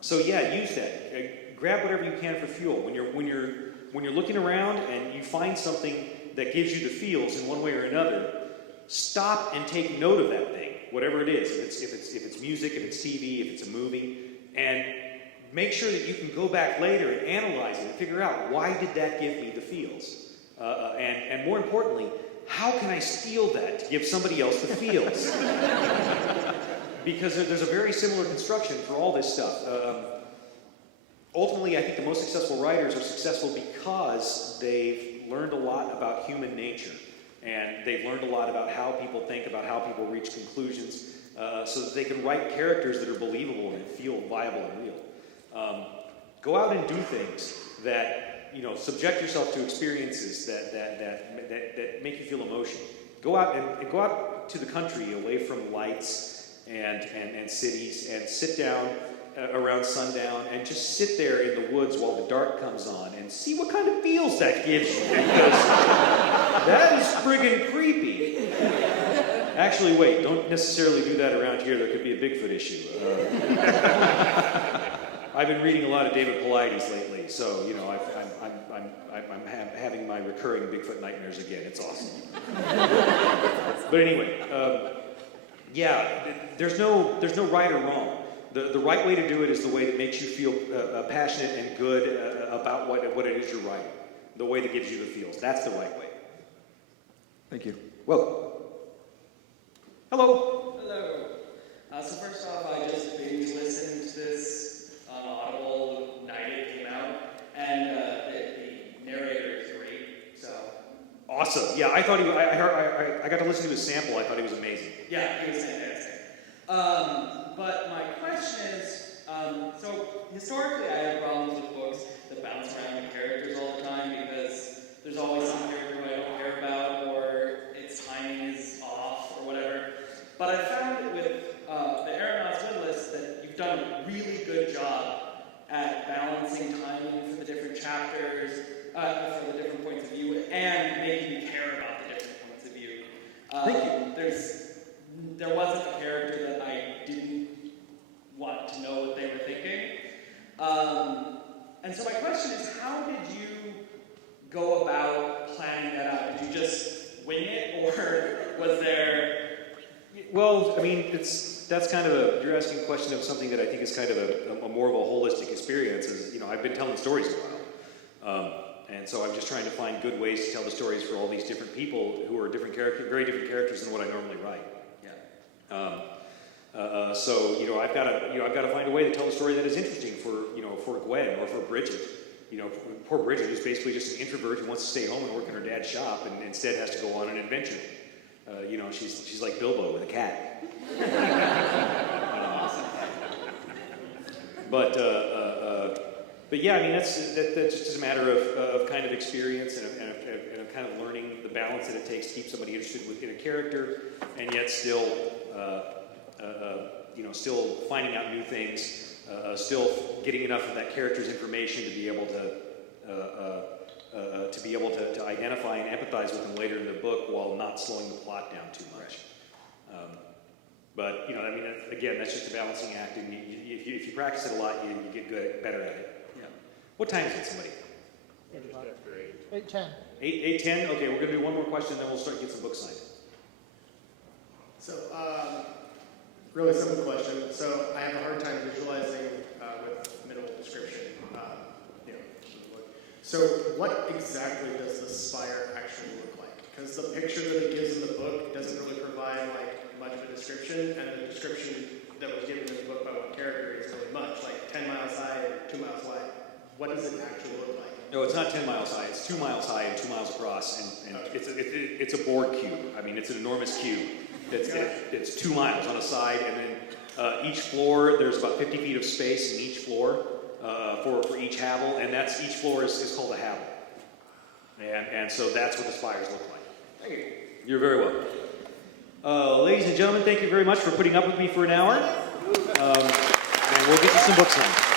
So yeah, use that. Grab whatever you can for fuel. When you're looking around and you find something that gives you the feels in one way or another, stop and take note of that thing, whatever it is. If it's music, if it's TV, if it's a movie, and make sure that you can go back later and analyze it and figure out, why did that give me the feels? And more importantly, how can I steal that to give somebody else the feels? Because there's a very similar construction for all this stuff. Ultimately, I think the most successful writers are successful because they've learned a lot about human nature. And they've learned a lot about how people think, about how people reach conclusions, so that they can write characters that are believable and feel viable and real. Go out and do things that, subject yourself to experiences that make you feel emotion. Go out to the country, away from lights and cities, and sit down around sundown and just sit there in the woods while the dark comes on and see what kind of feels that gives you, because that is friggin' creepy. Actually, wait, don't necessarily do that around here. There could be a Bigfoot issue. I've been reading a lot of David Paulides lately, so I'm having my recurring Bigfoot nightmares again. It's awesome. But anyway, there's no right or wrong. The right way to do it is the way that makes you feel passionate and good about what it is you're writing. The way that gives you the feels. That's the right way. Thank you. Welcome. Hello. Hello. So first off, I just binge listened to this on Audible the night it came out, and the narrator is great. So. Awesome. Yeah, I thought I got to listen to his sample. I thought he was amazing. Yeah, he was fantastic. But my question is, so historically I have problems with books that bounce around the characters all the time because there's always some character who I don't care about, or its timing is off, or whatever. But I found with the Aeronaut's Windlass that you've done a really good job at balancing timing for the different chapters, for the different points of view, and making me care about the different points of view. Thank you. There wasn't a character that I didn't want to know what they were thinking. And so my question is, how did you go about planning that out? Did you just wing it, or was there... Well, I mean, that's kind of you're asking a question of something that I think is kind of a more of a holistic experience. I've been telling stories a while. And so I'm just trying to find good ways to tell the stories for all these different people who are very different characters than what I normally write. So I've got to find a way to tell a story that is interesting for Gwen or for Bridget. Poor Bridget is basically just an introvert who wants to stay home and work in her dad's shop, and instead has to go on an adventure. She's like Bilbo with a cat. But yeah, I mean that's just a matter of kind of experience and of kind of learning the balance that it takes to keep somebody interested within a character, and yet still still finding out new things, still getting enough of that character's information to be able to identify and empathize with them later in the book while not slowing the plot down too much. But again, that's just a balancing act, and if you practice it a lot, you get better at it. Yeah. What time is it, somebody? 8:10. 8:10. Okay, we're going to do one more question, then we'll start to get some books signed. So, really simple question. So, I have a hard time visualizing with minimal description, you know, the book. So, what exactly does the spire actually look like? Because the picture that it gives in the book doesn't really provide like much of a description, and the description that was given in the book by one character is really much, like 10 miles high or 2 miles wide. What does it actually look like? No, it's not 10 miles high. It's 2 miles high and 2 miles across, and it's a board cube. I mean, it's an enormous cube. It's 2 miles on a side, and then each floor, there's about 50 feet of space in each floor for each havel, and each floor is called a havel. And so that's what the spires look like. Thank you. You're very welcome. Ladies and gentlemen, thank you very much for putting up with me for an hour. And we'll get you some books now.